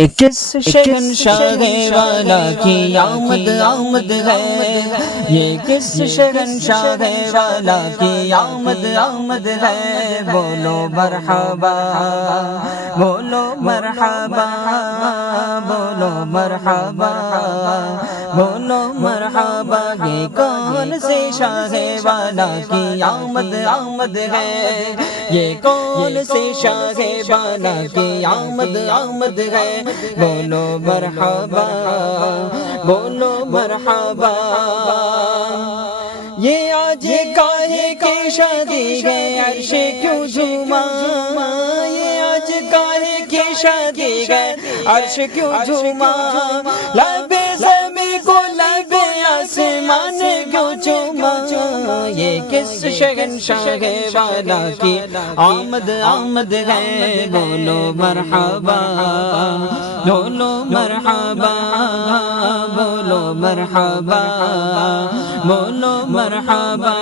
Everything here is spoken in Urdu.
کس شہنشاہ والا کی آمد آمد ہے، یہ کس شہنشاہ والا کی آمد آمد ہے، بولو مرحبا بولو مرحبا بولو مرحبا بولو مرحبا، یہ کون سے شاہ والا کی آمد آمد ہے، یہ کون سے شاہ والا کی آمد آمد ہے، بولو مرحبا بولو مرحبا۔ یہ آج کاہے کی شادی ہے، عرش کیوں جھوما، یہ آج کاہے کی شادی ہے، عرش کیوں جھوما، لب زمین کو لب آسمان کیوں چوما، یہ کس شہنشاہ والا کی آمد آمد ہے، بولو مرحبا بولو مرحبا بولو مرحبا بولو مرحبا۔